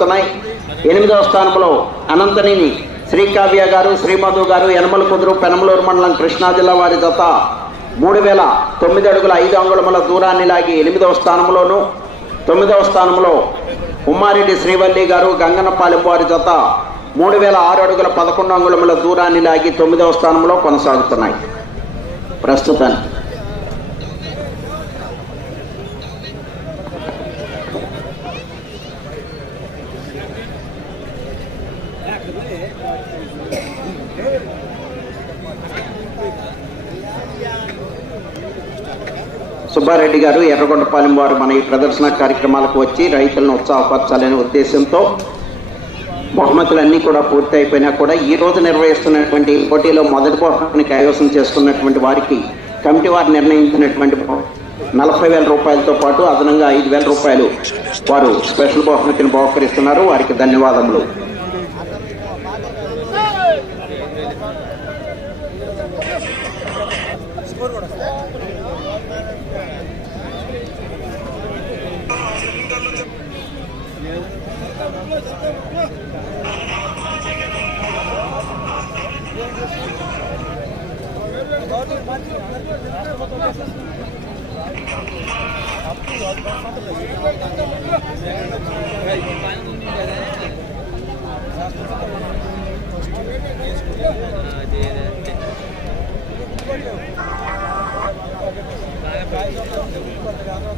వస్తున్నాయి. ఎనిమిదవ స్థానంలో అనంతనేని శ్రీకావ్య గారు శ్రీమధు గారు యనమల కుదురు పెనమలూరు మండలం కృష్ణా జిల్లా వారి జత మూడు వేల తొమ్మిది అడుగుల ఐదు అంగుళముల దూరాన్ని లాగి ఎనిమిదవ స్థానంలోను తొమ్మిదవ స్థానంలో ఉమ్మారెడ్డి శ్రీవల్లి గారు గంగనపాలెం వారి జత మూడు వేల ఆరు అడుగుల పదకొండు అంగుళముల దూరాన్ని లాగి తొమ్మిదవ స్థానంలో కొనసాగుతున్నాయి. ప్రస్తుతానికి సుబ్బారెడ్డి గారు ఎర్రగొండపాలెం వారు మన ఈ ప్రదర్శన కార్యక్రమాలకు వచ్చి రైతులను ఉత్సాహపరచాలనే ఉద్దేశంతో బహుమతులన్నీ కూడా పూర్తి అయిపోయినా కూడా ఈ రోజు నిర్వహిస్తున్నటువంటి పోటీలో మొదటి బహుమతిని కైవసం చేసుకున్నటువంటి వారికి కమిటీ వారు నిర్ణయించినటువంటి నలభై వేల రూపాయలతో పాటు అదనంగా ఐదు వేల రూపాయలు వారు స్పెషల్ బహుమతిని బహుకరిస్తున్నారు. వారికి ధన్యవాదములు.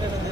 Gracias.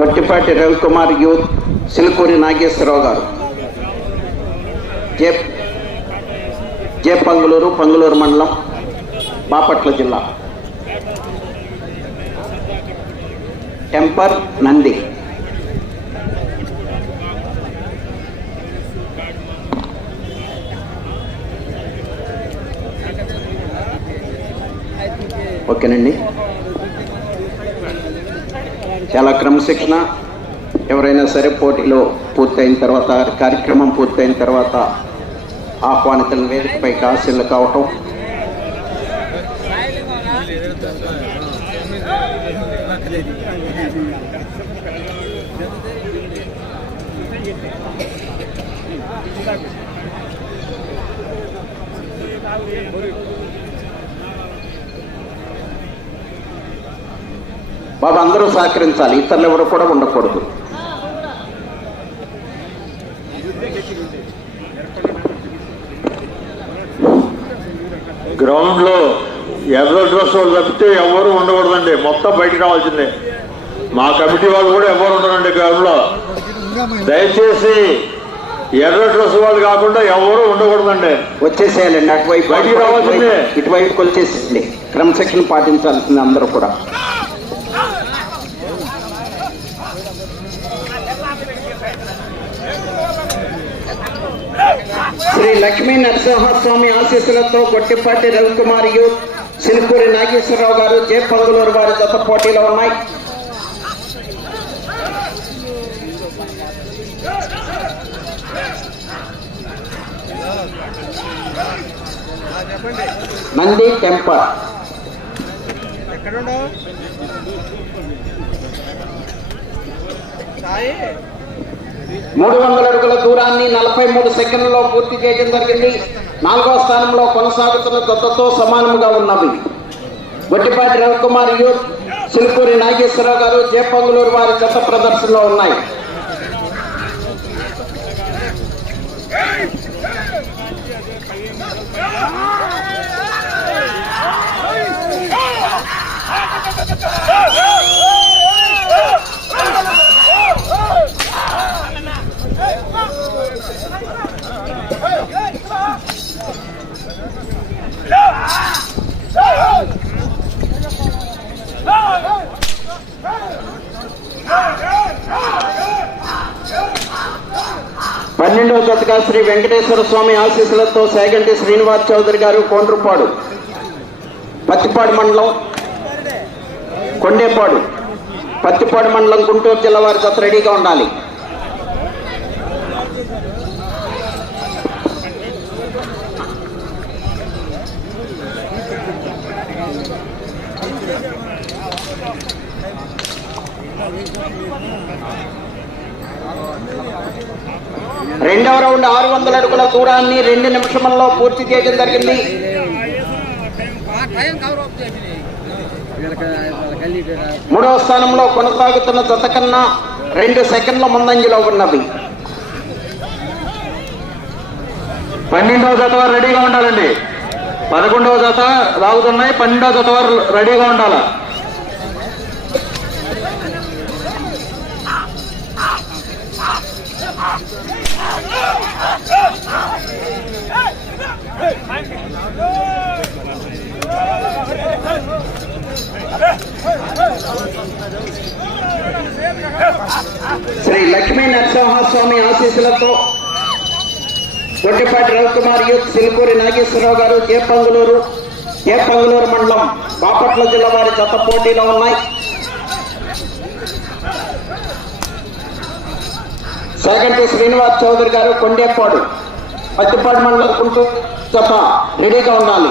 గొట్టిపాటి రవికుమార్ యూత్ సిలుకూరి నాగేశ్వరరావు గారు. జే జే పంగులూరు పంగులూరు మండలం బాపట్ల జిల్లా. టెంపర్ నంది. ఓకేనండి. చాలా క్రమశిక్షణ. ఎవరైనా సరే పోటీలో పూర్తయిన తర్వాత కార్యక్రమం పూర్తయిన తర్వాత ఆహ్వానితుల వేదికపై కాశీలు కావటం. బాబు అందరూ సహకరించాలి. ఇతరులు ఎవరు కూడా ఉండకూడదు. గ్రౌండ్లో ఎర్ర డ్రెస్ వాళ్ళు తప్పితే ఎవరు ఉండకూడదండి. మొత్తం బయటికి రావాల్సిందే. మా కమిటీ వాళ్ళు కూడా ఎవరు ఉండరండి గ్రౌండ్లో దయచేసి ఎర్ర డ్రెస్ వాళ్ళు కాకుండా ఎవరు ఉండకూడదండి. వచ్చేసేయాలండి. అటువైపు బయటికి రావాల్సిందే. ఇటువైపుకి వచ్చేసింది క్రమశిక్షణ పాటించాల్సింది అందరూ కూడా. శ్రీ లక్ష్మీ నరసింహస్వామి ఆశీస్సులతో గొట్టిపాటి రవికుమార్ యూత్ సినుకూరి నాగేశ్వరరావు గారు జే. పంగులూరు వారి గత పోటీలో ఉన్నాయి. నంది టెంపర్ మూడు వందల అడుగుల దూరాన్ని నలభై మూడు సెకండ్లలో పూర్తి చేయడం జరిగింది. నాలుగో స్థానంలో కొనసాగుతున్న దత్తతో సమానముగా ఉన్నవి. వట్టిపాటి రవికుమార్ యూత్ సిల్పూరి నాగేశ్వరరావు గారు జయపంగులూరు వారి జత ప్రదర్శనలో ఉన్నాయి. Hey! రెండవ జతగా శ్రీ వెంకటేశ్వర స్వామి ఆశీస్సులతో సేగంటి శ్రీనివాస్ చౌదరి గారు కోండ్రుపాడు పత్తిపాడు మండలం కొండేపాడు పత్తిపాడు మండలం గుంటూరు జిల్లా వారి జత రెడీగా ఉండాలి. రెండవ రౌండ్ ఆరు వందల అడుగుల దూరాన్ని రెండు నిమిషంలో పూర్తి చేయడం జరిగింది. మూడవ స్థానంలో కొనసాగుతున్న జత కన్నా రెండు సెకండ్ల ముందంజలో ఉన్నవి పన్నెండవ జత వారు రెడీగా ఉండాలండి. పదకొండవ జత లాగుతున్నాయి పన్నెండవ జత వారు రెడీగా ఉండాలా? శ్రీ లక్ష్మీ నరసింహస్వామి ఆశీస్సులతో గొడ్డిపాటి రవికుమార్ యూత్ సిలుకూరి నాగేశ్వరరావు గారు జేపంగులూరు జేపంగులూరు మండలం బాపట్ల జిల్లా వారి జత పోటీలో ఉన్నాయి. సెకండ్ శ్రీనివాస్ చౌదరి గారు కొండేపాడు పత్తిపాడు మండలం గుంటూరు జత రెడీగా ఉండాలి.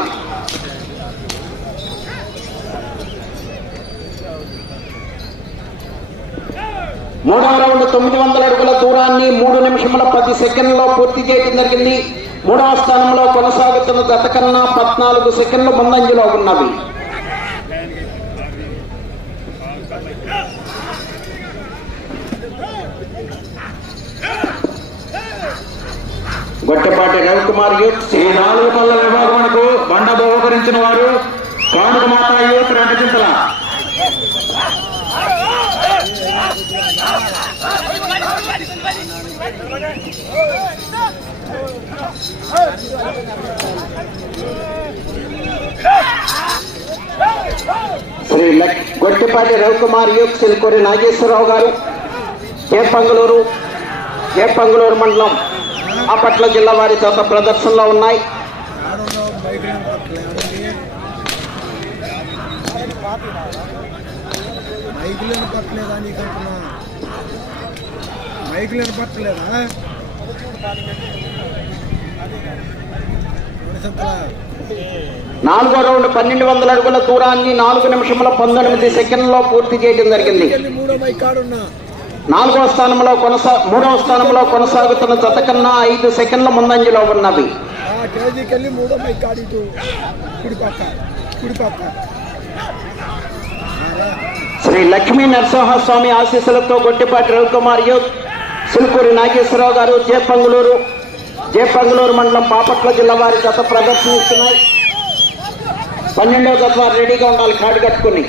మూడవ రౌండ్ తొమ్మిది వందల అడుగుల దూరాన్ని మూడు నిమిషముల పది సెకండ్లో పూర్తి చేయడం జరిగింది. మూడవ స్థానంలో కొనసాగుతున్న గత కన్నా పద్నాలుగు సెకండ్లు ముందంజలో ఉన్నవి. గొట్టపాటి రవికుమార్ యూత్ ఈ నాలుగు పళ్ళ విభాగమునకు బండ బహుకరించిన వారు కానుక మాతా యూత్ రెండు చింతల. శ్రీ గొట్టిపాటి రవికుమార్ యూత్ సిల్కూరి నాగేశ్వరరావు గారు ఏ పంగులూరు ఏ పంగులూరు మండలం? బాపట్ల జిల్లా వారి చేత ప్రదర్శనలో ఉన్నాయి. నాలుగో రౌండ్ పన్నెండు వందల అడుగుల దూరాన్ని నాలుగు నిమిషముల పంతొమ్మిది సెకండ్లో పూర్తి చేయడం జరిగింది. మూడో మైక్ కాడున్నా నాలుగో స్థానంలో కొనసా మూడవ స్థానంలో కొనసాగుతున్న జత కన్నా ఐదు సెకండ్ల ముందంజలో ఉన్నవి. కాడు కుడి కుడి శ్రీ లక్ష్మీ నరసింహస్వామి ఆశీస్సులతో గొట్టిపాటి రవికుమార్ యూత్ సిల్కూరి నాగేశ్వరరావు గారు జేపంగులూరు జేపంగులూరు మండలం బాపట్ల జిల్లా వారి జత ప్రదర్శనిస్తున్నాయి పన్నెండవ జత వారు రెడీగా ఉండాలి కార్డు కట్టుకుని.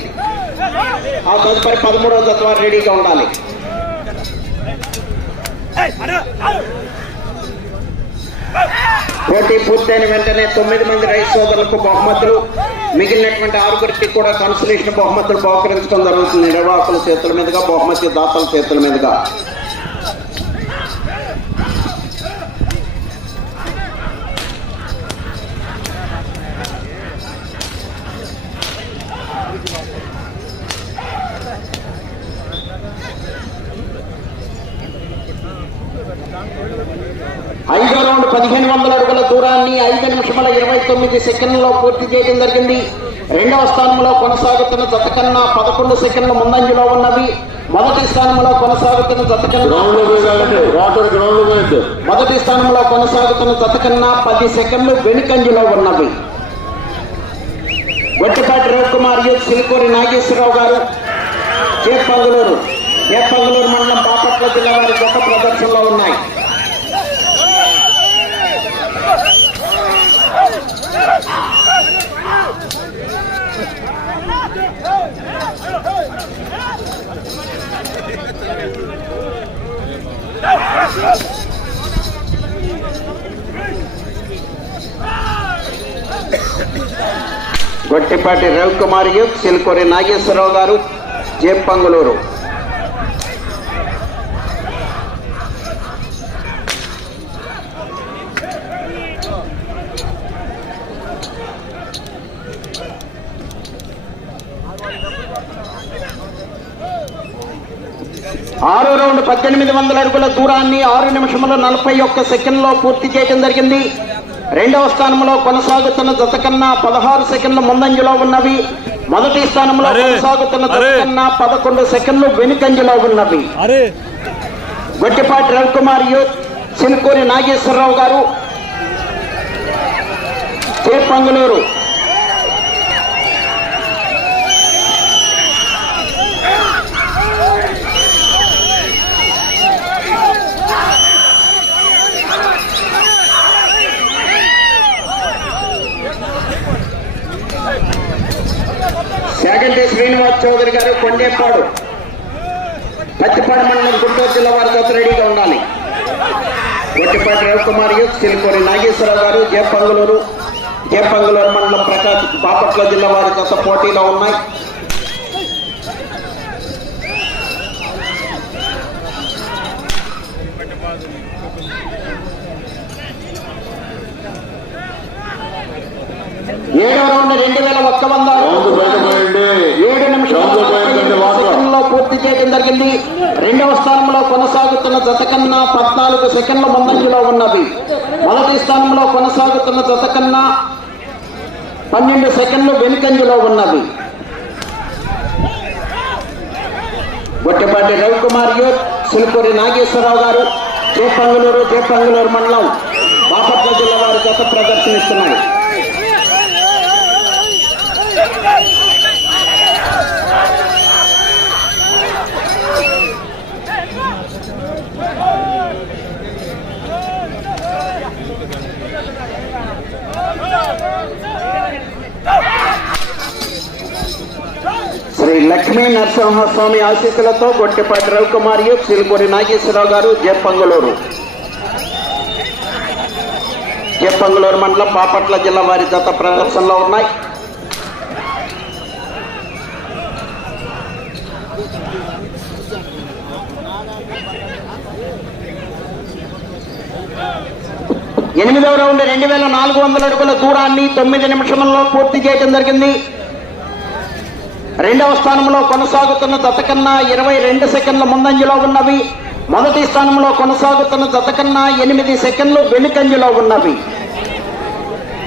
ఆ తదుపరి పదమూడవ జత వారు రెడీగా ఉండాలి. పోటీ పూర్తయిన వెంటనే తొమ్మిది మంది రైతు సోదరులకు బహుమతులు మిగిలినటువంటి ఆరుగురికి కూడా కన్సలేషన్ బహుమతులు బహుకరించడం జరుగుతుంది. నిర్వాహకుల చేతుల మీదుగా బహుమతి దాతల చేతుల మీదుగా ఐదో రౌండ్ పదిహేను వందల దూరాన్ని ఐదు నిమిషముల ఇరవై తొమ్మిది సెకండ్లలో పూర్తి చేయడం జరిగింది. రెండవ స్థానంలో కొనసాగుతున్న జత కన్నా పదకొండు సెకండ్ల ముందంజలో ఉన్నవి. మొదటి స్థానంలో కొనసాగుతున్న జత కన్నా గ్రౌండ్లో పోయాలండి వాటర్ గ్రౌండ్లో పోయింది మొదటి స్థానంలో కొనసాగుతున్న జత కన్నా పది సెకండ్లు వెనుకంజలో ఉన్నవి. గొట్టిపాటి రవికుమార్ యూత్ సిలికోరి నాగేశ్వరరావు గారు చేపంగులూరు చేపంగులూరు మండలం బాపట్ల జిల్లా వారి గొప్ప ప్రదర్శనలో ఉన్నాయి. గొట్టిపాటి రవికుమార్ సిల్కొరి నాగేశ్వరరావు గారు జేపంగులూరు ఆరో రౌండ్ పద్దెనిమిది వందల అడుగుల దూరాన్ని ఆరు నిమిషముల నలభై ఒక్క సెకండ్లో పూర్తి చేయడం జరిగింది. రెండవ స్థానంలో కొనసాగుతున్న జత కన్నా పదహారు సెకండ్ల ముందంజలో ఉన్నవి. మొదటి స్థానంలో కొనసాగుతున్న జత. కన్నా పదకొండు సెకండ్లు వెనుకంజలో ఉన్నవి. గొట్టిపాటి రవికుమార్ యూత్ సిల్కూరి నాగేశ్వరరావు గారు చేపంగులూరు శాగంటి శ్రీనివాస్ చౌదరి గారు కొండేపాడు పత్తిపాడు మండలం గుంటూరు జిల్లా వారితో రెడీగా ఉండాలి. గొట్టిపాటి రవికుమార్ యూత్ సిల్కూరి నాగేశ్వరరావు గారు జేపంగులూరు జేపంగులూరు మండలం ప్రకాశ్ బాపట్ల జిల్లా వారి జత పోటీలో ఉన్నాయి. ఏడవ రౌండ్ రెండు వేల ఒక్క వంద రౌండ్ బయటపోయండి ఏడు నిమిషాల రౌండ్ పోయిందండి వాటర్ సెకండ్లో పూర్తి చేయడం జరిగింది. రెండవ స్థానంలో కొనసాగుతున్న జత కన్నా పద్నాలుగు సెకండ్ల ముందంజలో ఉన్నది. మొదటి స్థానంలో కొనసాగుతున్న జత కన్నా పన్నెండు సెకండ్లు వెనుకంజలో ఉన్నది. గొట్టెపాటి రవికుమార్ యూత్ సిల్కూరి నాగేశ్వరరావు గారు చేపంగులూరు చేపంగులూరు మండలం బాపట్ల జిల్లా వారి జత ప్రదర్శనిస్తున్నాయి శ్రీ లక్ష్మీ నరసింహస్వామి ఆశీస్సులతో గొట్టెపాటి రవికుమార్ యూత్ నాగేశ్వరరావు గారు జెప్పంగులూరు. జెప్పంగులూరు మండలం బాపట్ల జిల్లా వారి జత ప్రదర్శనలో ఉన్నాయి. ఎనిమిదవ రౌండ్ రెండు వేల నాలుగు వందల అడుగుల దూరాన్ని తొమ్మిది నిమిషంలో పూర్తి చేయడం జరిగింది. రెండవ స్థానంలో కొనసాగుతున్న జత కన్నా ఇరవై రెండు సెకండ్ల ముందంజలో ఉన్నవి. మొదటి స్థానంలో కొనసాగుతున్న జత కన్నా ఎనిమిది సెకండ్లు వెనుకంజలో ఉన్నవి.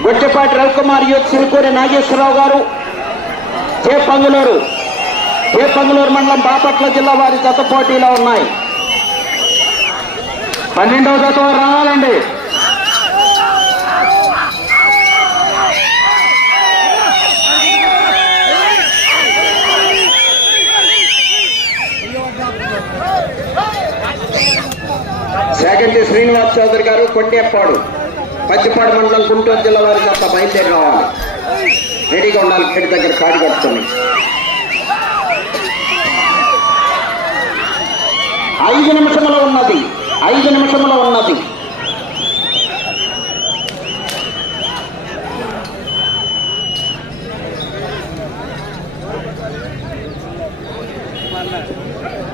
గొట్టిపాటి రవికుమార్ యూత్ సిరికూరి నాగేశ్వరరావు గారు జే పంగులూరు జే పంగులూరు మండలం బాపట్ల జిల్లా వారి జత పోటీలో ఉన్నాయి. పన్నెండవ జత రావాలండి. శాగంటి శ్రీనివాస్ చౌదరి గారు కొండేపాడు పచ్చిపాడు మండలం గుంటూరు జిల్లా వారికి అంత బయలుదేరి రావాలి. రెడీగా ఉండాలి గేట్ దగ్గర కాడి కట్టుకుని. ఐదు నిమిషములో ఉన్నది ఐదు నిమిషములో ఉన్నది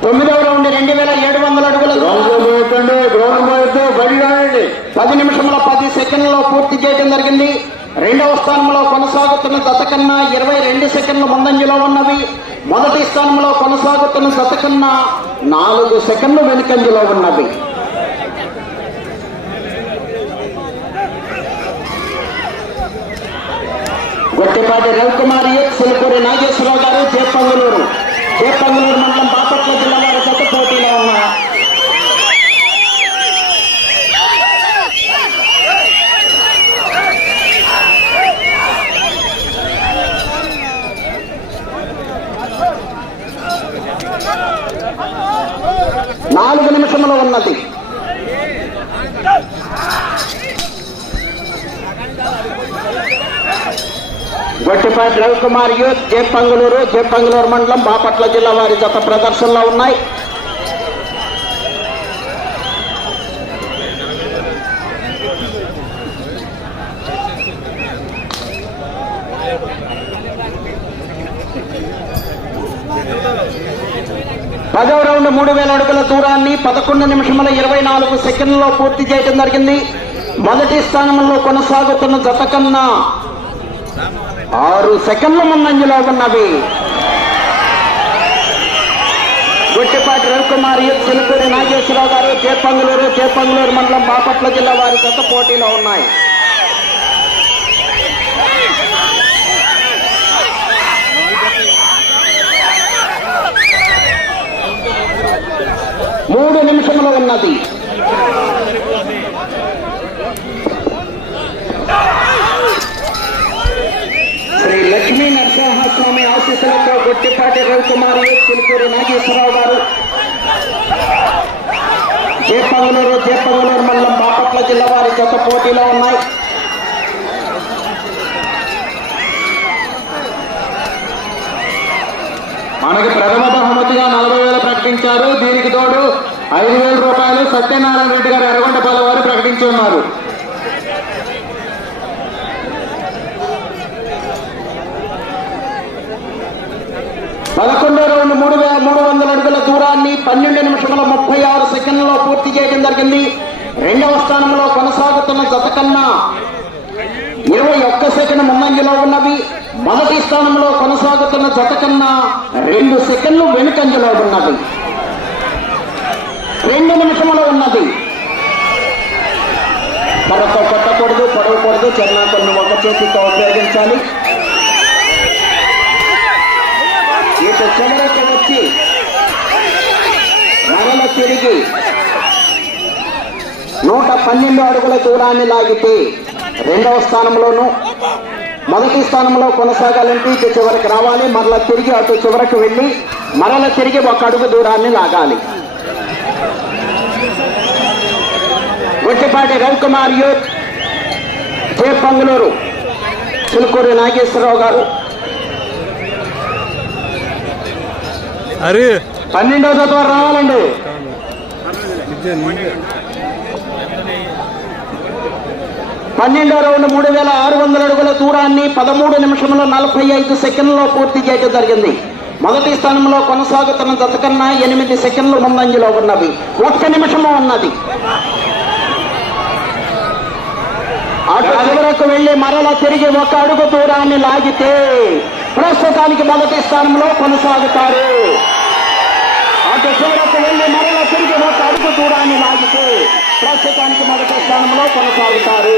తొమ్మిదవ రౌండ్ రెండు వేల ఏడు వందల అడుగుల గ్రౌండ్లో పోయొద్దండి గ్రౌండ్ పోయొద్దు రాయండి పది నిమిషముల పది సెకండ్లలో పూర్తి చేయడం జరిగింది. రెండవ స్థానంలో కొనసాగుతున్న దశ కన్నా ఇరవై రెండు సెకండ్ల ముందంజలో ఉన్నవి. మొదటి స్థానంలో కొనసాగుతున్న దశ కన్నా నాలుగు సెకండ్లు వెనుకంజలో ఉన్నవి. గొట్టిపాటి రవికుమార్ యూత్ నాగేశ్వరరావు గారు చేపంగులూరు చేపంగులూరు మండలం బాపట్ల జిల్లా వారి జత పోటీలో ఉన్నారు నాలుగు నిమిషములు ఉన్నది గొట్టిపాటి రవికుమార్ యూత్ జేపంగులూరు జేపంగులూరు మండలం బాపట్ల జిల్లా వారి జత ప్రదర్శనలో ఉన్నాయి. పదవ రౌండ్ మూడు వేల అడుగుల దూరాన్ని పదకొండు నిమిషముల ఇరవై నాలుగు సెకండ్లలో పూర్తి చేయడం జరిగింది. మొదటి స్థానంలో కొనసాగుతున్న జత కన్నా ఆరు సెకండ్ల ముందంజలో ఉన్నవి. గుట్టిపాటి రవికుమార్ యూత్ సిలుకూరి నాగేశ్వరరావు గారు చేపంగులూరు చేపంగులూరు మండలం బాపట్ల జిల్లా వారి కొత్త పోటీలో ఉన్నాయి. మూడు నిమిషములు ఉన్నది శ్రీ లక్ష్మీ నరసింహస్వామి ఆశీస్సులతో గొట్టిపాటి రవికుమార్ చిలుకూరి నాగేశ్వరరావు గారు. జేపంగలూరు జేపంగలూరు మండలం బాపట్ల జిల్లా వారి జత పోటీలో ఉన్నాయి. మనకి ప్రథమ బహుమతిగా నలభై వేలు ప్రకటించారు. దీనికి తోడు ఐదు వేల రూపాయలు సత్యనారాయణ రెడ్డి గారు ఎర్రగొండపల్లి వారు ప్రకటించి ఉన్నారు. పదకొండో రౌండ్ మూడు వేల మూడు వందల అడుగుల దూరాన్ని పన్నెండు నిమిషముల ముప్పై ఆరు సెకండ్లలో పూర్తి చేయడం జరిగింది. రెండవ స్థానంలో కొనసాగుతున్న జత కన్నా ఇరవై ఒక్క సెకండ్ ముందంజలో ఉన్నవి మొదటి స్థానంలో కొనసాగుతున్న జత కన్నా రెండు సెకండ్లు వెనుకంజలో ఉన్నది. రెండు నిమిషములు ఉన్నది. మరొక కొట్టకూడదు పొడవకూడదు. చెన్నాకొన్ని ఒక చేతితో ఉపయోగించాలి. ఒక చివరికి వచ్చి మరల తిరిగి నూట పన్నెండు అడుగుల దూరాన్ని లాగితే రెండవ స్థానంలోను మొదటి స్థానంలో కొనసాగాలంటే ఇటు చివరికి రావాలి. మరల తిరిగి అటు చివరకు వెళ్ళి మరల తిరిగి ఒక అడుగు దూరాన్ని లాగాలి. గొట్టిపాటి రవికుమార్ యూత్ జే పంగులూరు చిలుకూరి నాగేశ్వరరావు గారు. అరే. పన్నెండవ జత వారు రావాలండి. పన్నెండో రౌండ్ మూడు వేల ఆరు వందల అడుగుల దూరాన్ని పదమూడు నిమిషంలో నలభై ఐదు సెకండ్లో పూర్తి చేయడం జరిగింది. మొదటి స్థానంలో కొనసాగుతున్న జత కన్నా ఎనిమిది సెకండ్లు ముందంజలో ఉన్నవి. ఒక్క నిమిషము ఉన్నది. అటు చివరకు వెళ్ళి మరలా తిరిగి ఒక అడుగు దూరాన్ని లాగితే ప్రస్తుతానికి మొదటి స్థానంలో కొనసాగుతారు. అటు చివరకు వెళ్ళి మరలా తిరిగి ఒక అడుగు దూరాన్ని లాగుతూ ప్రస్తుతానికి మొదటి స్థానంలో కొనసాగుతారు.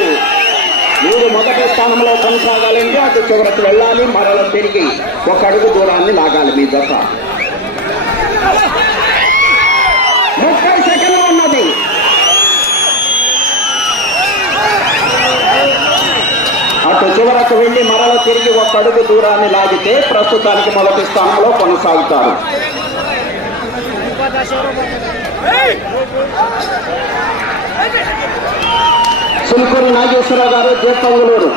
మీరు మొదటి స్థానంలో కొనసాగాలంటే అటు చివరకు వెళ్ళాలి మరలా తిరిగి ఒక అడుగు దూరాన్ని లాగాలి మీ దశ. ముప్పై సెకండ్లు ఉన్నది అటు చివరకు వెళ్ళి మరల తిరిగి ఒక అడుగు దూరాన్ని లాగితే ప్రస్తుతానికి మొదటి స్థానంలో కొనసాగుతారు. సుల్కూరి నాగేశ్వరరావు గారు జీతంగులూరు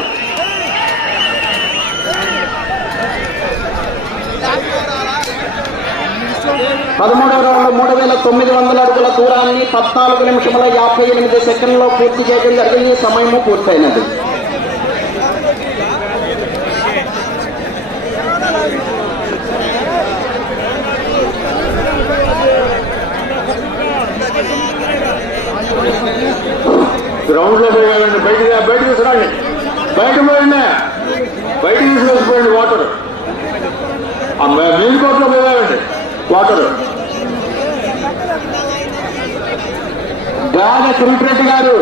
పదమూడవ రౌండ్ మూడు వేల తొమ్మిది వందల అడుగుల దూరాన్ని పద్నాలుగు నిమిషముల యాభై ఎనిమిది సెకండ్లో పూర్తి చేయడం జరిగింది. సమయము పూర్తయినది. గ్రౌండ్లో పోయాలండి బయటికి బయటకు తీసుకురండి. బయట పోయండి బయట తీసుకొచ్చిపోయండి వాటర్ ఆ మెయిన్ కోర్టులో పోయాలండి వాటర్ బాగా తిరుపతి గారు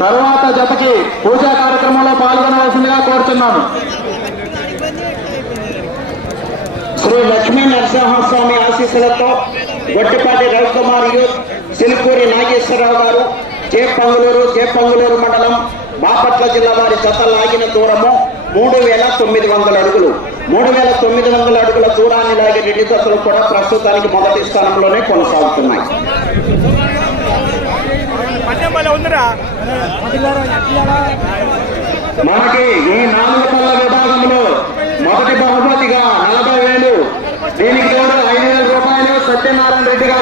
తర్వాత జతకి పూజా కార్యక్రమంలో పాల్గొనవలసిందిగా కోరుతున్నాను. శ్రీ లక్ష్మీ నరసింహస్వామి ఆశీస్సులతో గొట్టిపాటి రవికుమార్ యూత్ సిలికూరి నాగేశ్వరరావు గారు చేపంగులూరు చేపంగులూరు మండలం బాపట్ల జిల్లా వారి జత లాగిన దూరము మూడు వేల తొమ్మిది వందల అడుగులు. మూడు వేల తొమ్మిది వందల అడుగుల దూరాన్ని లాగే రెండు జతలు కూడా ప్రస్తుతానికి మొదటి స్థానంలోనే కొనసాగుతున్నాయి. మనకి ఈ నాలుగు పల్ల విభాగంలో మొదటి బహుమతిగా నలభై వేలు. దీనికి తోడు ఐదు వేల రూపాయలు సత్యనారాయణ రెడ్డి గారు